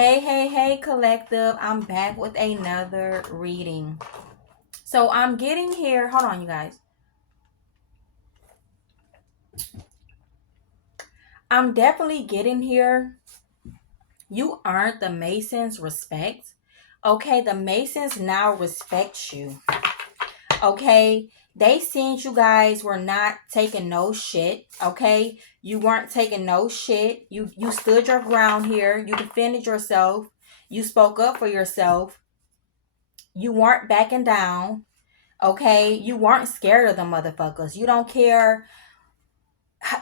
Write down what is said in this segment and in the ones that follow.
Hey, collective. I'm back with another reading. So I'm getting here. Hold on, you guys. I'm definitely getting here. You earned the Masons' respect. Okay, the Masons now respect you. Okay, they seen you guys were not taking no shit. Okay, you weren't taking no shit. You stood your ground here. You defended yourself. You spoke up for yourself. You weren't backing down. Okay, you weren't scared of the motherfuckers. You don't care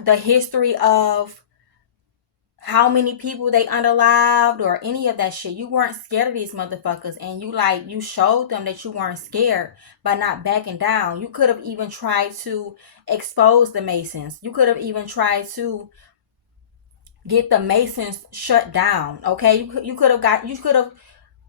the history of how many people they unalived or any of that shit. You weren't scared of these motherfuckers, and you showed them that you weren't scared by not backing down. You could have even tried to expose the Masons. You could have even tried to get the Masons shut down. Okay, you could have got you could have.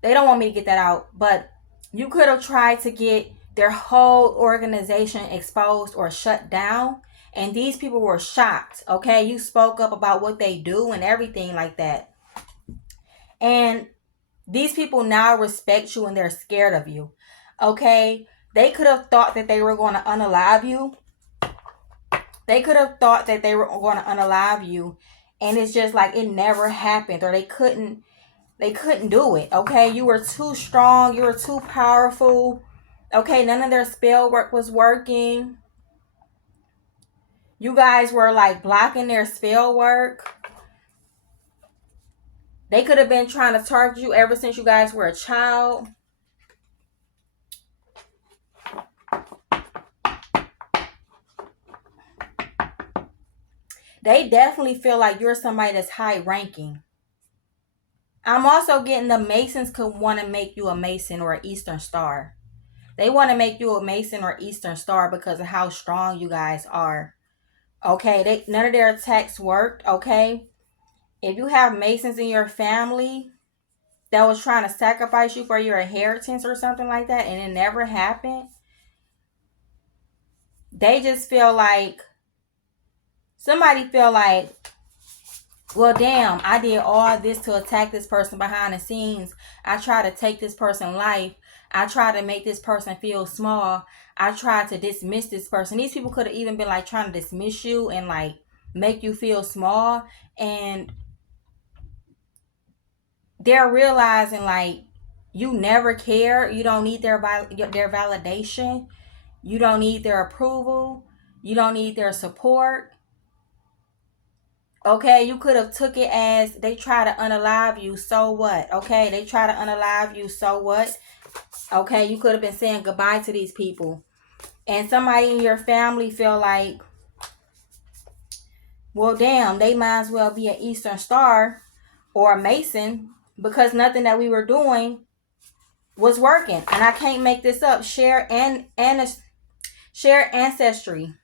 They don't want me to get that out, but you could have tried to get their whole organization exposed or shut down. And these people were shocked. Okay, you spoke up about what they do and everything like that. And these people now respect you and they're scared of you. Okay, they could have thought that they were going to unalive you. They could have thought that they were going to unalive you, and it's just like it never happened, or they couldn't do it. Okay, you were too strong, you were too powerful. Okay, none of their spell work was working. You guys were like blocking their spell work. They could have been trying to target you ever since you guys were a child. They definitely feel like you're somebody that's high ranking. I'm also getting the Masons could want to make you a Mason or an Eastern Star. They want to make you a Mason or Eastern Star because of how strong you guys are. Okay, none of their attacks worked. Okay, if you have Masons in your family that was trying to sacrifice you for your inheritance or something like that, and it never happened, they just feel like somebody feel like, well, damn, I did all this to attack this person behind the scenes. I tried to take this person's life. I tried to make this person feel small. I tried to dismiss this person. These people could have even been like trying to dismiss you and like make you feel small. And they're realizing like you never care. You don't need their validation. You don't need their approval. You don't need their support. Okay, you could have took it as they try to unalive you, so what? Okay, they try to unalive you, so what? Okay, you could have been saying goodbye to these people. And somebody in your family feel like, well, damn, they might as well be an Eastern Star or a Mason because nothing that we were doing was working. And I can't make this up. Share ancestry.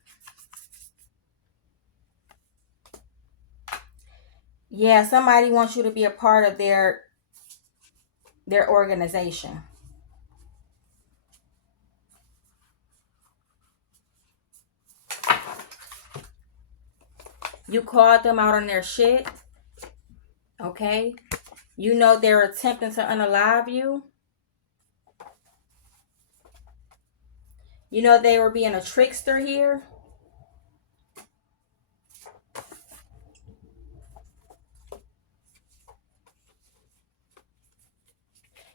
Yeah, somebody wants you to be a part of their organization. You called them out on their shit. Okay? You know they're attempting to unalive you. You know they were being a trickster here.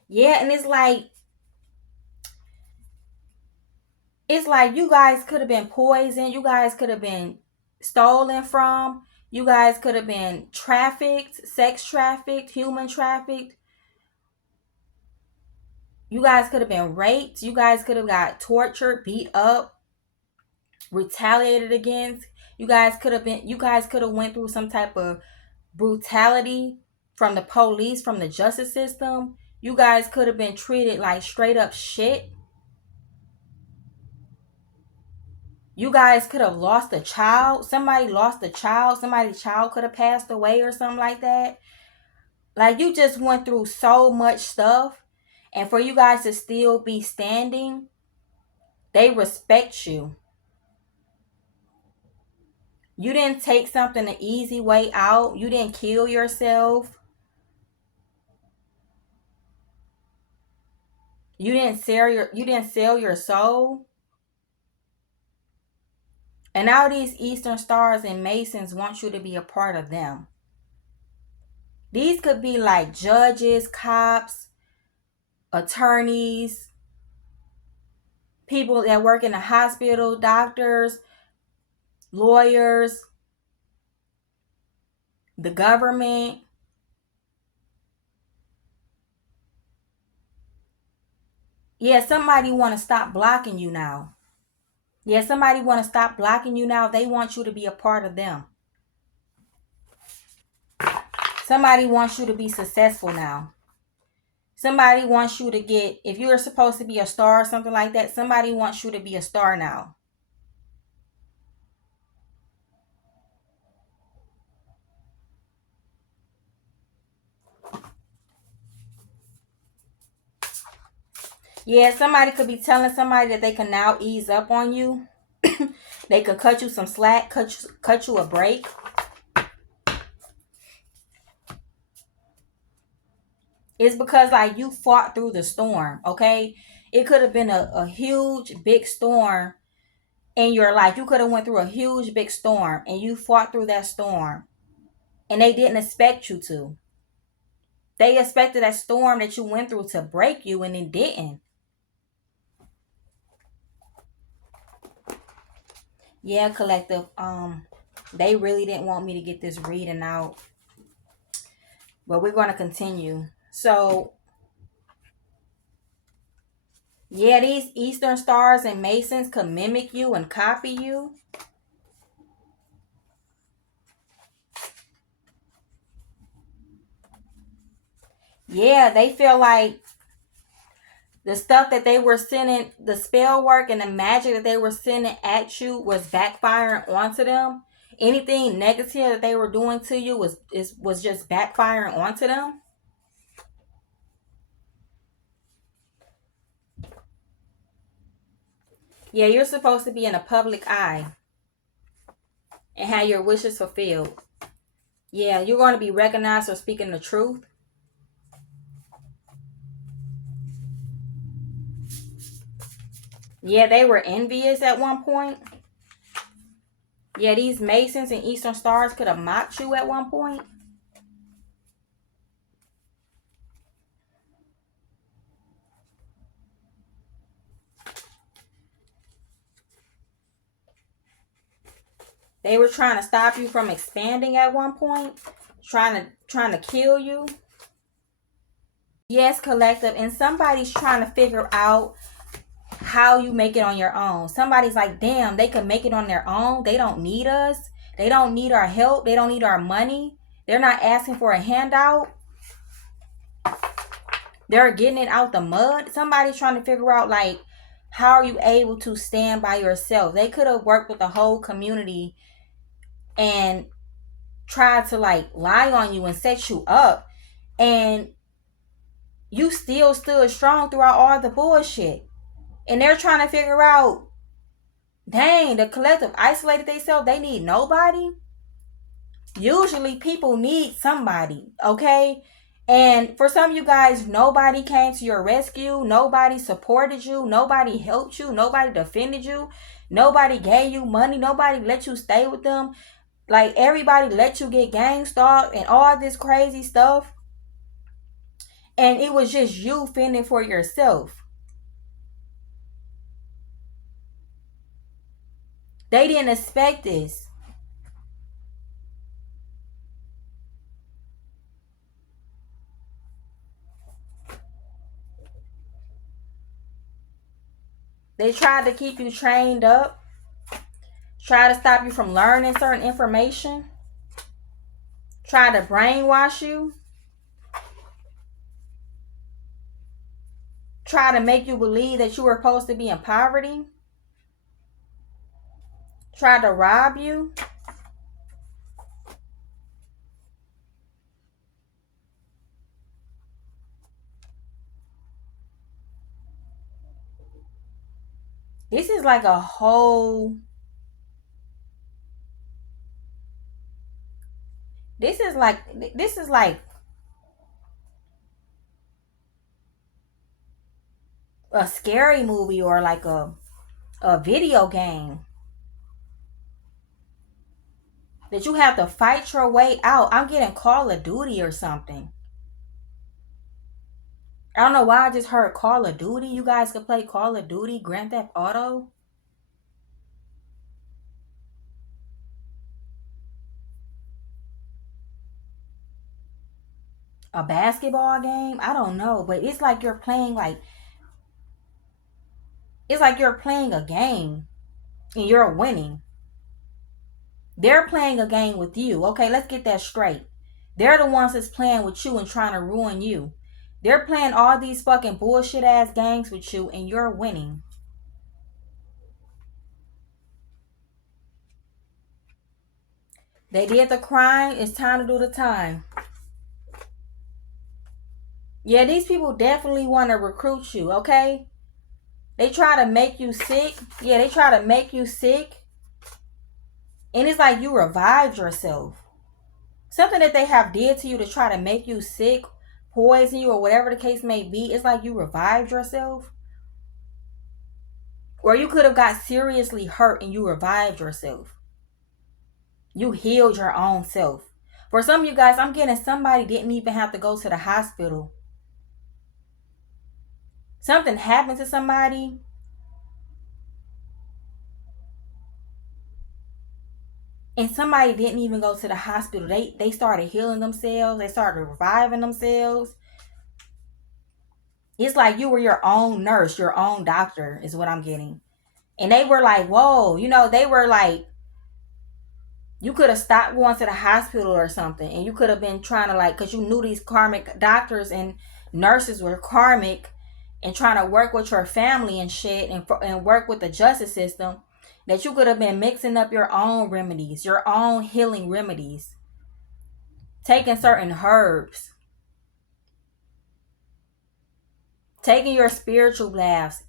Yeah, and it's like you guys could have been poisoned. You guys could have been stolen from. You guys could have been trafficked, sex trafficked, human trafficked. You guys could have been raped. You guys could have got tortured, beat up, retaliated against. You guys could have went through some type of brutality from the police, from the justice system. You guys could have been treated like straight up shit. You guys could have lost a child. Somebody lost a child. Somebody's child could have passed away or something like that. Like you just went through so much stuff. And for you guys to still be standing, they respect you. You didn't take something the easy way out. You didn't kill yourself. You didn't sell your soul. And now these Eastern Stars and Masons want you to be a part of them. These could be like judges, cops, attorneys, people that work in the hospital, doctors, lawyers, the government. Yeah, somebody want to stop blocking you now. Yeah, somebody want to stop blocking you now. They want you to be a part of them. Somebody wants you to be successful now. Somebody wants you to get, if you're supposed to be a star or something like that, somebody wants you to be a star now. Yeah, somebody could be telling somebody that they can now ease up on you. They could cut you some slack, cut you a break. It's because like you fought through the storm, okay? It could have been a huge big storm in your life. You could have went through a huge big storm and you fought through that storm. And they didn't expect you to. They expected that storm that you went through to break you and it didn't. Yeah, collective. They really didn't want me to get this reading out. But we're going to continue. So, yeah, these Eastern Stars and Masons could mimic you and copy you. Yeah, they feel like the stuff that they were sending, the spell work and the magic that they were sending at you was backfiring onto them. Anything negative that they were doing to you was just backfiring onto them. Yeah, you're supposed to be in a public eye and have your wishes fulfilled. Yeah, you're going to be recognized for speaking the truth. Yeah, they were envious at one point. Yeah, these Masons and Eastern Stars could have mocked you at one point. They were trying to stop you from expanding at one point, trying to kill you. Yes, collective, and somebody's trying to figure out how you make it on your own. Somebody's like, damn, they can make it on their own. They don't need us. They don't need our help. They don't need our money. They're not asking for a handout. They're getting it out the mud. Somebody's trying to figure out like, how are you able to stand by yourself? They could have worked with the whole community and tried to like lie on you and set you up, and you still stood strong throughout all the bullshit. And they're trying to figure out, dang, the collective isolated themselves. They need nobody. Usually people need somebody, okay? And for some of you guys, nobody came to your rescue. Nobody supported you. Nobody helped you. Nobody defended you. Nobody gave you money. Nobody let you stay with them. Like, everybody let you get gang stalked and all this crazy stuff. And it was just you fending for yourself. They didn't expect this. They tried to keep you trained up, try to stop you from learning certain information, try to brainwash you, try to make you believe that you were supposed to be in poverty, try to rob you. This is like a whole, this is like, this is like, a scary movie or like a video game that you have to fight your way out. I'm getting Call of Duty or something. I don't know why I just heard Call of Duty. You guys could play Call of Duty, Grand Theft Auto. A basketball game. I don't know, but it's like you're playing it's like you're playing a game and you're winning. They're playing a game with you. Okay, let's get that straight. They're the ones that's playing with you and trying to ruin you. They're playing all these fucking bullshit ass games with you and you're winning. They did the crime. It's time to do the time. Yeah, these people definitely want to recruit you, okay? They try to make you sick. Yeah, they try to make you sick. And it's like you revived yourself. Something that they have did to you to try to make you sick, poison you, or whatever the case may be. It's like you revived yourself. Or you could have got seriously hurt and you revived yourself. You healed your own self. For some of you guys, I'm getting somebody didn't even have to go to the hospital. Something happened to somebody and somebody didn't even go to the hospital. They started healing themselves. They started reviving themselves. It's like you were your own nurse, your own doctor is what I'm getting. And they were like, whoa, they were like, you could have stopped going to the hospital or something. And you could have been trying to because you knew these karmic doctors and nurses were karmic and trying to work with your family and shit and work with the justice system. That you could have been mixing up your own remedies, your own healing remedies. Taking certain herbs. Taking your spiritual baths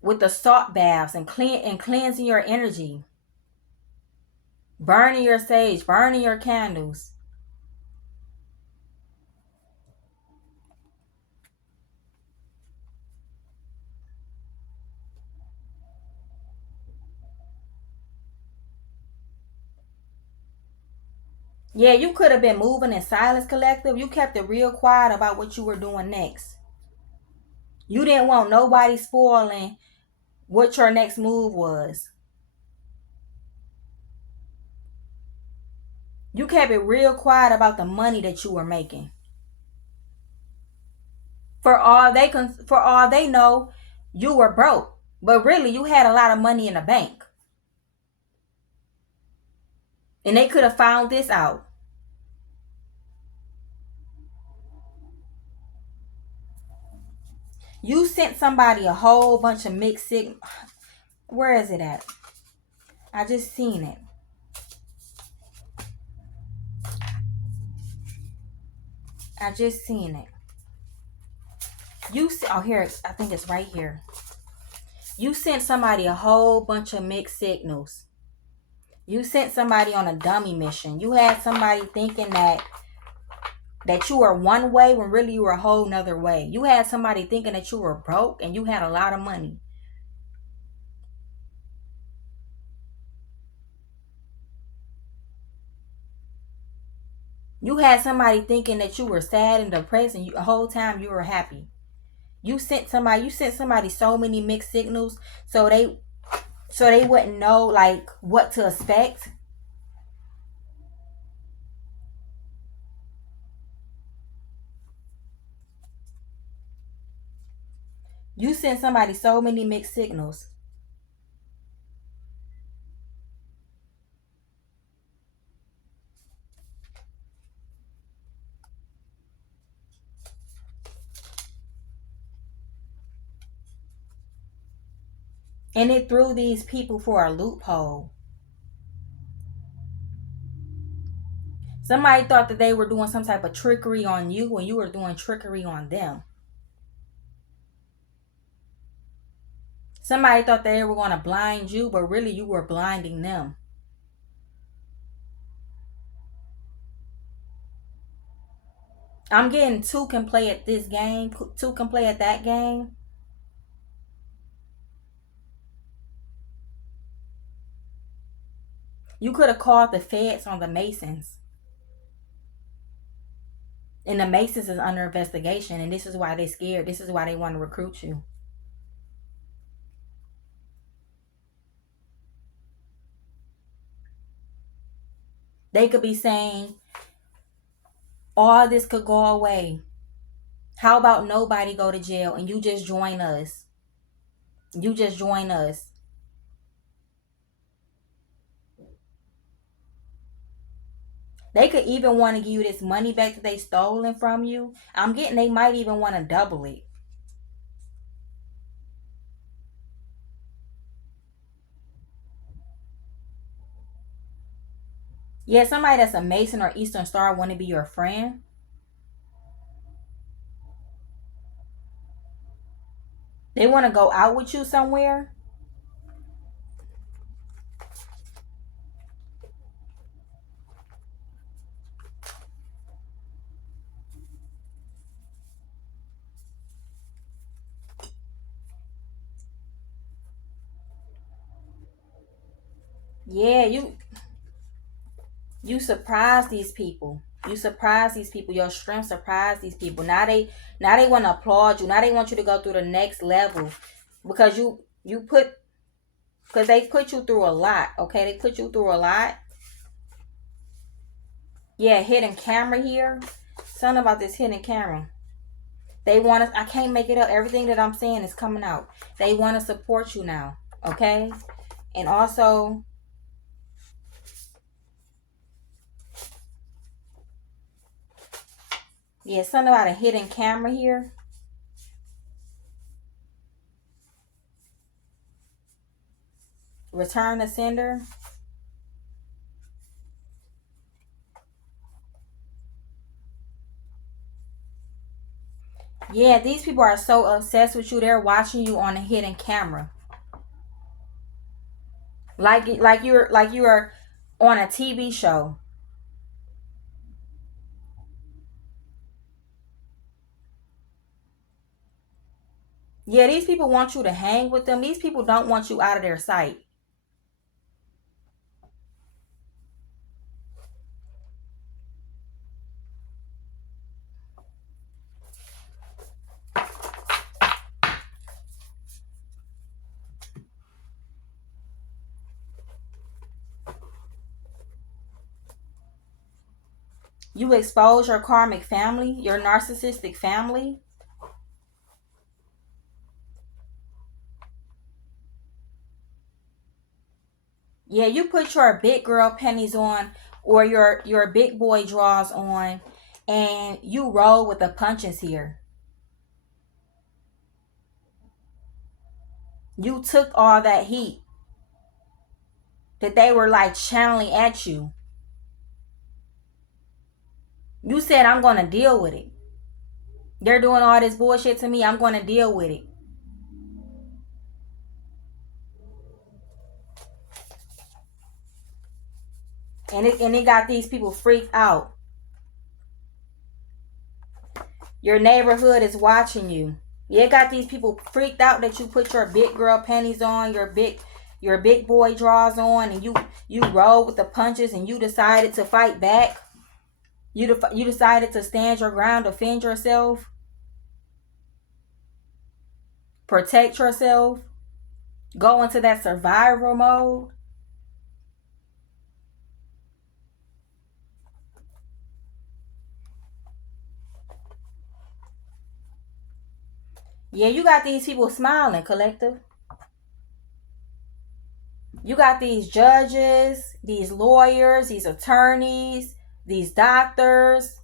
with the salt baths and cleansing your energy. Burning your sage, burning your candles. Yeah, you could have been moving in silence, collective. You kept it real quiet about what you were doing next. You didn't want nobody spoiling what your next move was. You kept it real quiet about the money that you were making. For all they know, you were broke. But really, you had a lot of money in the bank. And they could have found this out. You sent somebody a whole bunch of mixed signals. Where is it at? I just seen it. I just seen it. Here, I think it's right here. You sent somebody a whole bunch of mixed signals. You sent somebody on a dummy mission. You had somebody thinking that you were one way when really you were a whole nother way. You had somebody thinking that you were broke and you had a lot of money. You had somebody thinking that you were sad and depressed and the whole time you were happy. You sent somebody so many mixed signals so they wouldn't know what to expect. You sent somebody so many mixed signals. And it threw these people for a loophole. Somebody thought that they were doing some type of trickery on you when you were doing trickery on them. Somebody thought they were going to blind you, but really you were blinding them. I'm getting two can play at this game, two can play at that game. You could have called the feds on the Masons. And the Masons is under investigation, and this is why they're scared. This is why they want to recruit you. They could be saying, all this could go away. How about nobody go to jail and you just join us? You just join us. They could even want to give you this money back that they stolen from you. I'm getting they might even want to double it. Yeah, somebody that's a Mason or Eastern Star want to be your friend. They want to go out with you somewhere. Yeah, you surprise these people. You surprise these people. Your strength surprise these people. Now they want to applaud you. Now they want you to go through the next level because you put because they put you through a lot. Okay, they put you through a lot. Yeah, hidden camera here. Something about this hidden camera. They want to. I can't make it up. Everything that I'm saying is coming out. They want to support you now. Okay, and also, yeah, something about a hidden camera here. Return the sender. Yeah, these people are so obsessed with you. They're watching you on a hidden camera. Like you're on a TV show. Yeah, these people want you to hang with them. These people don't want you out of their sight. You expose your karmic family, your narcissistic family. Yeah, you put your big girl panties on or your big boy drawers on and you roll with the punches here. You took all that heat that they were like channeling at you. You said, I'm going to deal with it. They're doing all this bullshit to me. I'm going to deal with it. And it got these people freaked out. Your neighborhood is watching you. Yeah, it got these people freaked out that you put your big girl panties on, your big boy drawers on, and you roll with the punches, and you decided to fight back. You decided to stand your ground, defend yourself, protect yourself, go into that survival mode. Yeah, you got these people smiling, collective. You got these judges, these lawyers, these attorneys, these doctors,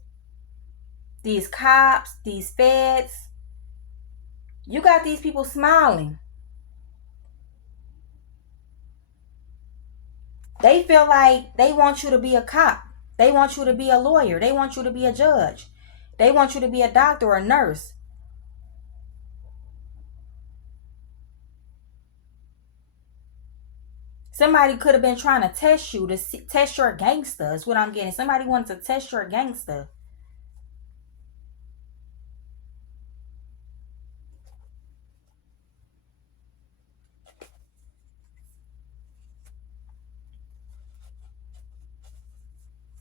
these cops, these feds. You got these people smiling. They feel like they want you to be a cop. They want you to be a lawyer. They want you to be a judge. They want you to be a doctor or a nurse. Somebody could have been trying to test you, to test your gangster, is what I'm getting. Somebody wanted to test your gangster.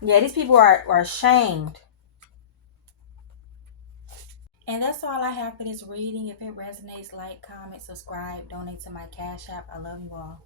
Yeah, these people are ashamed. And that's all I have for this reading. If it resonates, like, comment, subscribe, donate to my Cash App. I love you all.